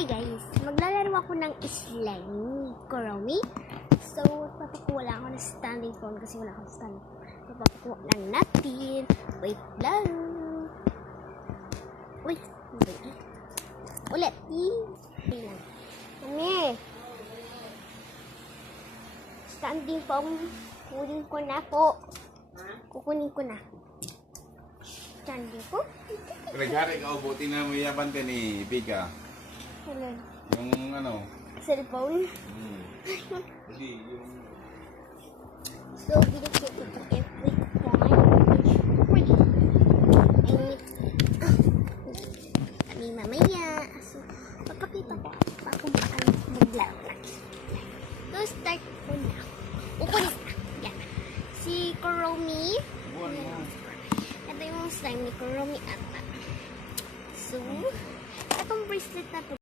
Hi guys! Maglalaro ako ng slime Kuromi. So, papakuha lang ako ng standing phone kasi wala akong standing phone. Papakuha lang natin. Wait lang. Wait. Ulit. Wait lang. Kami. Standing phone. Kunin ko na po. Kukunin ko na. Standing phone. Regari ka ubuti na mo yaban ka ni Pika. Ano? Yung ano? Cellphone. Hindi, yung... So, binigyan ko ito every time. Wait. Kami mamaya. So, papakita ko pa kung paano maglaro na. So, start ko na. Ukunin na. Yan. Si Kuromi. Buwan mo. Ito yung slime ni Kuromi ata. So, itong bracelet na to.